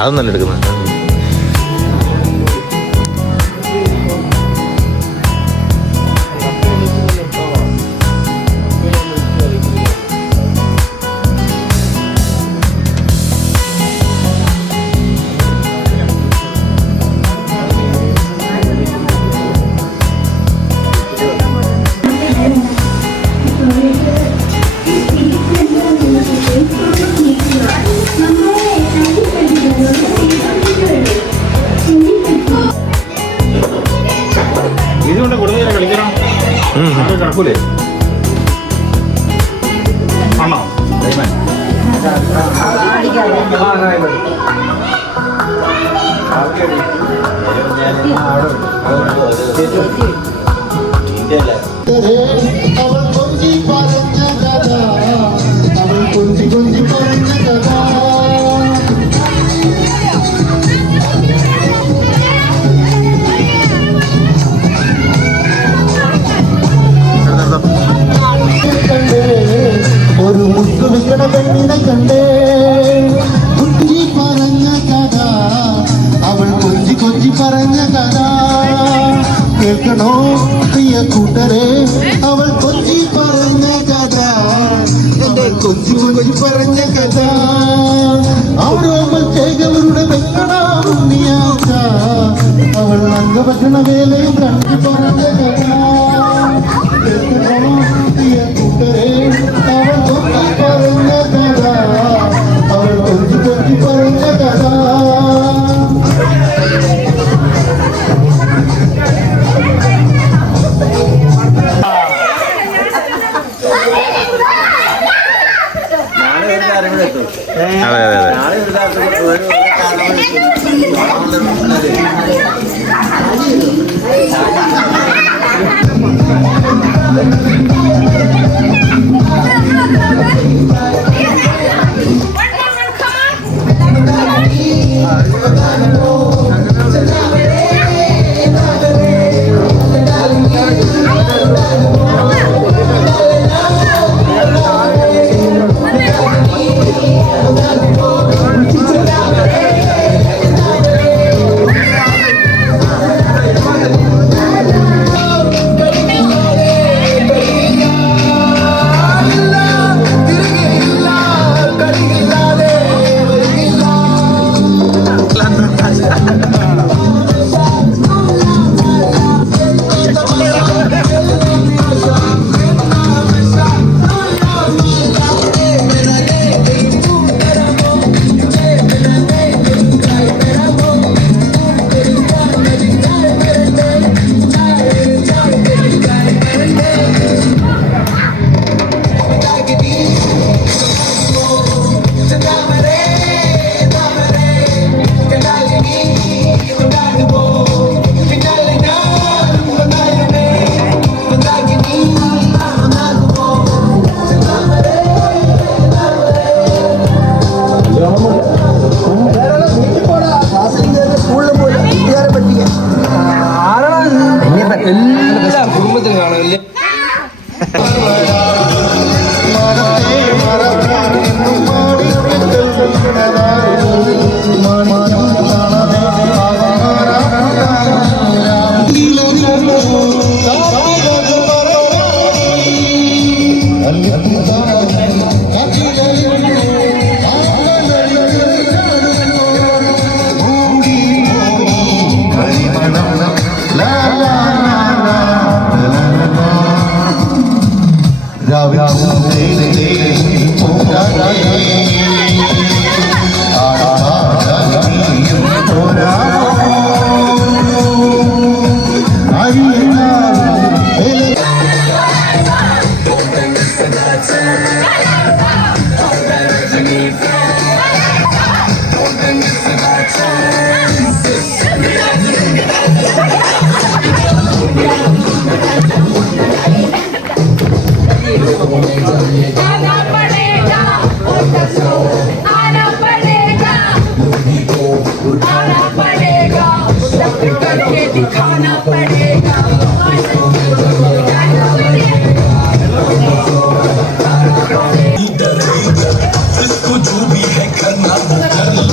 അതൊന്നല്ല എടുക്കുന്നത്. കിടക്കൂലേ ആണോ? ഒരു മുത്തു വിൽക്കണ പെണ്ണിനെ കണ്ടേ, കുട്ടി പറഞ്ഞ കഥ, അവൾ കൊഞ്ചി കൊഞ്ചി പറഞ്ഞ കഥ കേൾക്കണോ പ്രിയ കൂട്ടരെ, അവൾ കൊഞ്ചി പറഞ്ഞ കഥ, എന്റെ കൊഞ്ചി കൊഞ്ചി പറഞ്ഞ കഥ. അവരോമൽ ചേകവരുടെ വെക്കണാറുണ്ണിയാച്ച, അവൾ അംഗഭക്ഷണ വേലയും കണ്ടു പറഞ്ഞ കഥ കേൾക്കണോ പ്രിയ കൂട്ടരെ, അവൾ കൊഞ്ചി പറഞ്ഞ കഥ, അവൾ കൊഞ്ചി കൊഞ്ചി പറഞ്ഞ കഥ. അതെ അതെ അതെ. എല്ലാ കുടുംബത്തിലും കാണുമല്ലേ. इसको जो भी है करना वो कर लो,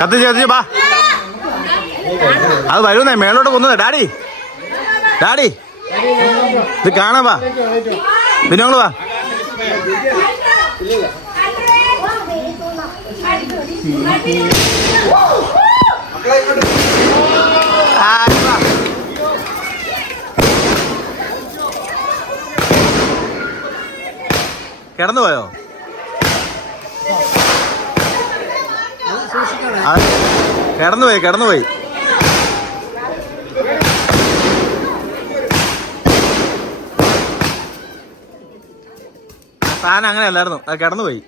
കത്തിച്ച് കത്തിച്ച് ബാ. അത് വരുന്നേ മേലോട്ട് കൊന്നത്. ഡാഡി ഡാഡി ഇത് കാണാൻ വാ. പിന്നെ ഞങ്ങള് വാ. കിടന്നു പോയോ? കിടന്നുപോയി സാധനം അങ്ങനെ അല്ലായിരുന്നു, അത് കിടന്നുപോയി.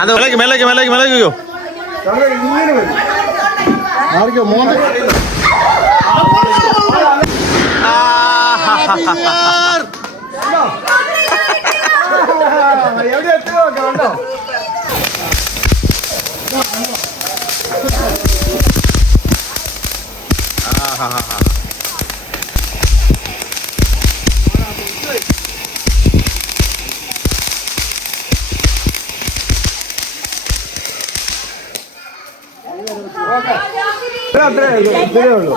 അത് മേലേക്ക് മേലേക്കോ. എവിടെ എത്തിയോ കണ്ടോ? ഇത്രേ ഉള്ളൂ.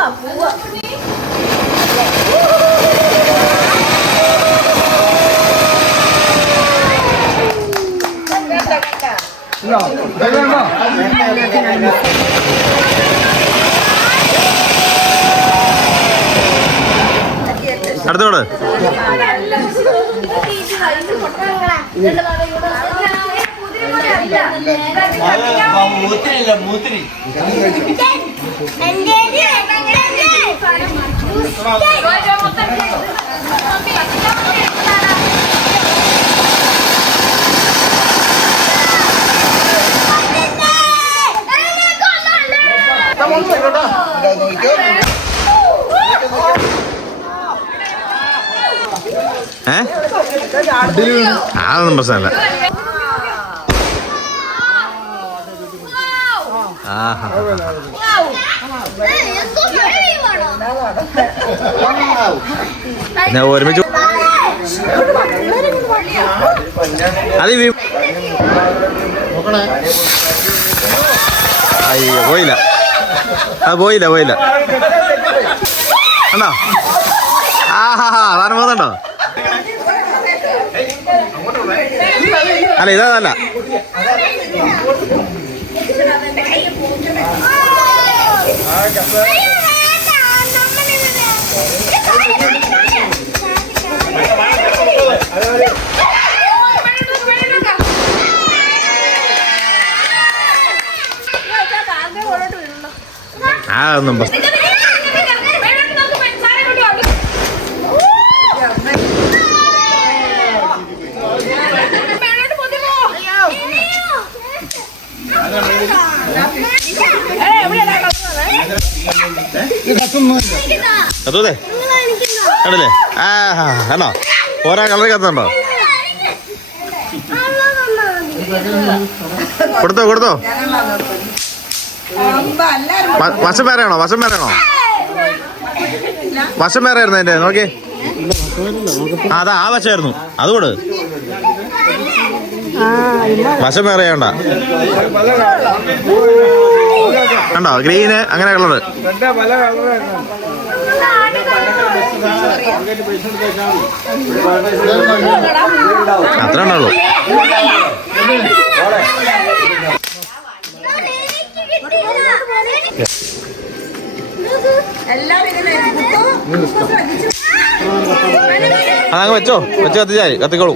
അടുത്തോട് മൂത്തിരി അതൊന്നും പ്രശ്നമല്ല. ഞാൻ ഒരുമിച്ച് അത് അയ്യോ പോയില്ല, അത് പോയില്ല കണ്ടോ? സാധനം പോകുന്നുണ്ടോ? അല്ല ഇതല്ല, അതൊന്നും അതേ കണ്ടല്ലേ? ആണോ? ഓരോ കളർ കത്തുണ്ടോ? കൊടുത്തോ വശം വേറെയാണോ? വശം വേറെയായിരുന്നു അതിന്റെ. നോക്കി, അതാ ആ വശമായിരുന്നു. അതുകൊട് വശം വേറെ വേണ്ട. കണ്ടോ? ഗ്രീന് അങ്ങനെ കളറ്. അത്ര ഉണ്ടാവുള്ളൂ. അതങ്ങ് വെച്ചോ, കത്തിച്ചായി കത്തിക്കോളൂ.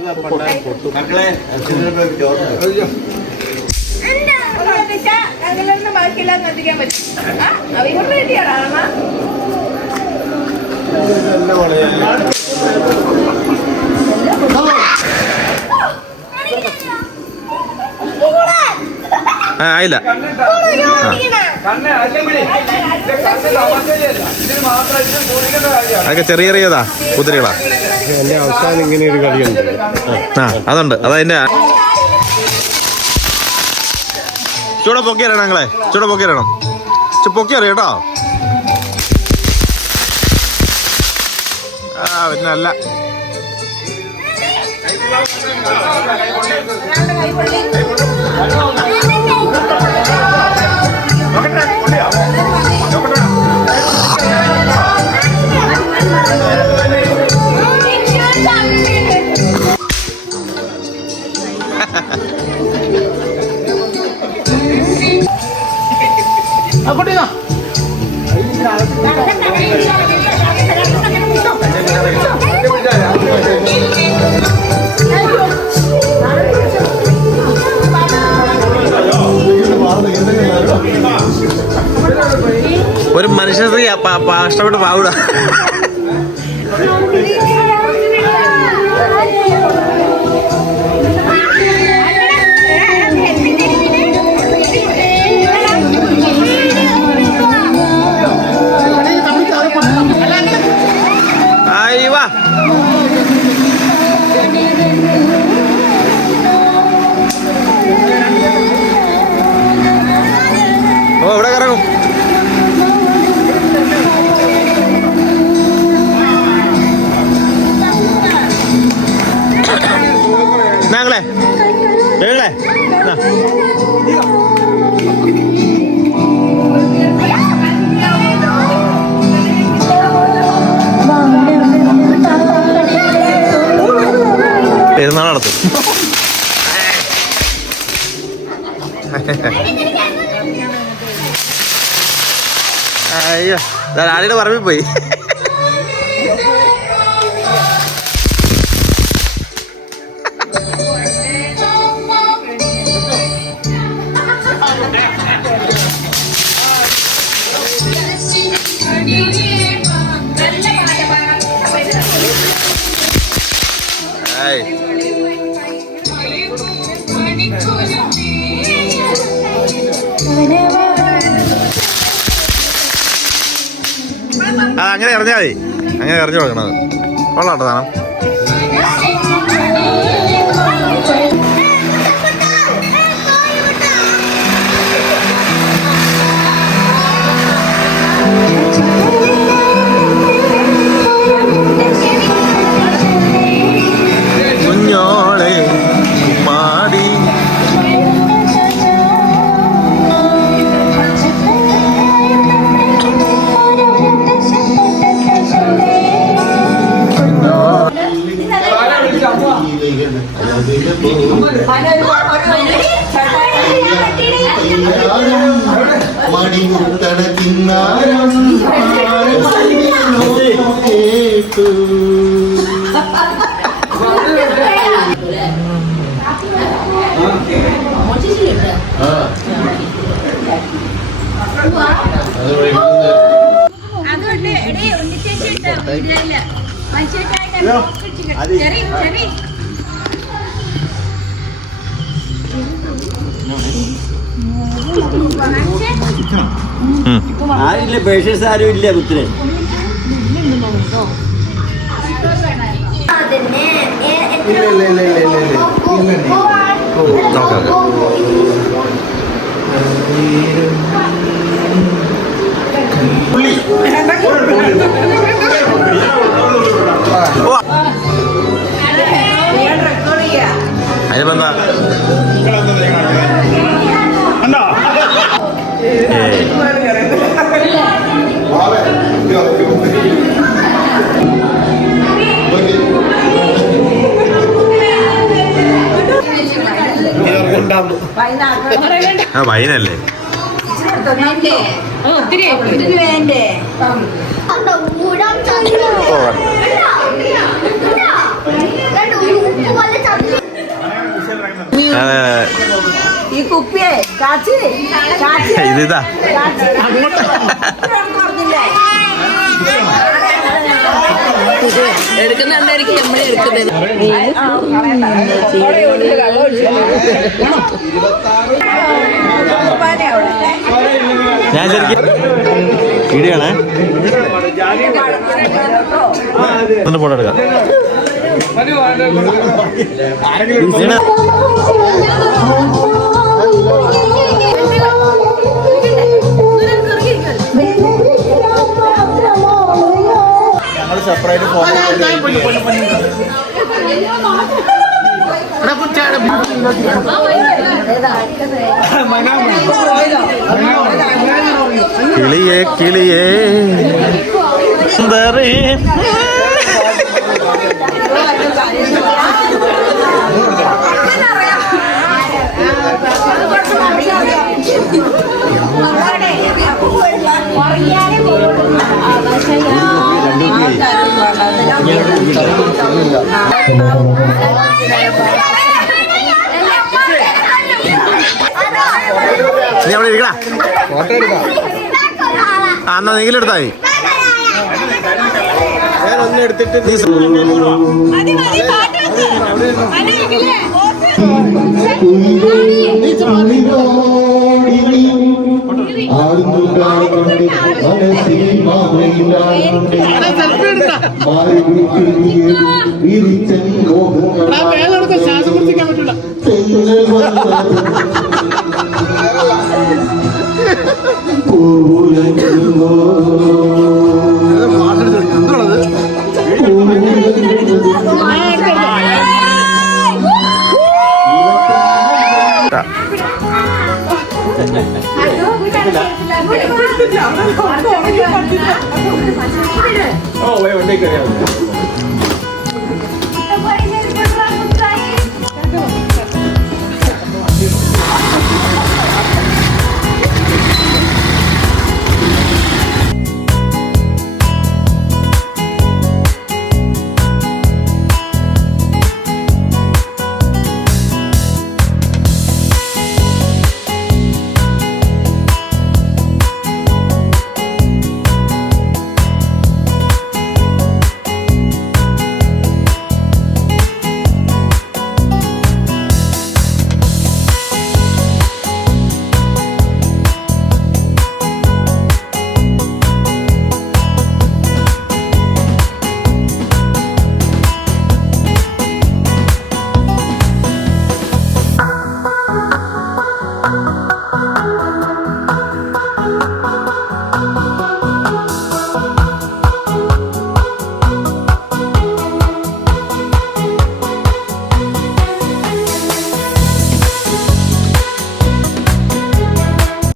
ആയില്ല. അതൊക്കെ ചെറിയതാ കുതിരകളാ. എന്റെ അവസാനം ഇങ്ങനെ ഒരു കളിയുണ്ട്. അതുണ്ട്. അതതിന്റെ ചൂടെ പൊക്കി അറിയണം. ഞങ്ങളെ ചൂടെ പൊക്കി അറിയണം. പൊക്കി അറിയാം കേട്ടോ. പിന്നെ അല്ല ഒരു മനുഷ്യ സ്ത്രീ കഷ്ടപ്പെട്ട് പാവിട. അയ്യവാ ഓ ഇവിടെ കറങ്ങും. ഞങ്ങളെ ഞങ്ങളെ പെരുന്നാൾ നടത്തും. അയ്യോ, ഡാഡിയുടെ പറമ്പിൽ പോയി. അങ്ങനെ എറിഞ്ഞാൽ മതി, അങ്ങനെ എറിഞ്ഞു കൊടുക്കണത്. കൊള്ളാട്ടോ സാധനം. കുഞ്ഞോളെ മാടി മടിമുത്തട കിന്നാരം കേട്ടു. അതുകൊണ്ട് എടേ ഒന്നിച്ചിട്ട് വീട്ടിലല്ല മനുഷ്യട്ടായിട്ട് ചെറി ചെറി ആരില്ല, പേഷ്യൻസ് ആരും ഇല്ല കുത്തിനെ. അതിനിപ്പെന്താ? വൈനല്ലേ? ഈ കുപ്പിയെ കാച്ചി ഇതാ എടുക്കുന്നുണ്ടായിരിക്കും നമ്മളെ എടുക്കുന്നത്. ഞാൻ ശരിക്കും ഇടിയാണേ. ഒന്ന് ഫോട്ടോ എടുക്കാം. ഞങ്ങൾ സെപ്പറേറ്റ് ഫോട്ടോ കിളിയേ കിളിയേ സുന്ദരി നീ അവിടെ ഇരിക്കടാ. ആ എന്നാ നീങ്കിലും എടുത്താ മതി. ഞാനൊന്നും എടുത്തിട്ട് നീ Oh, wait,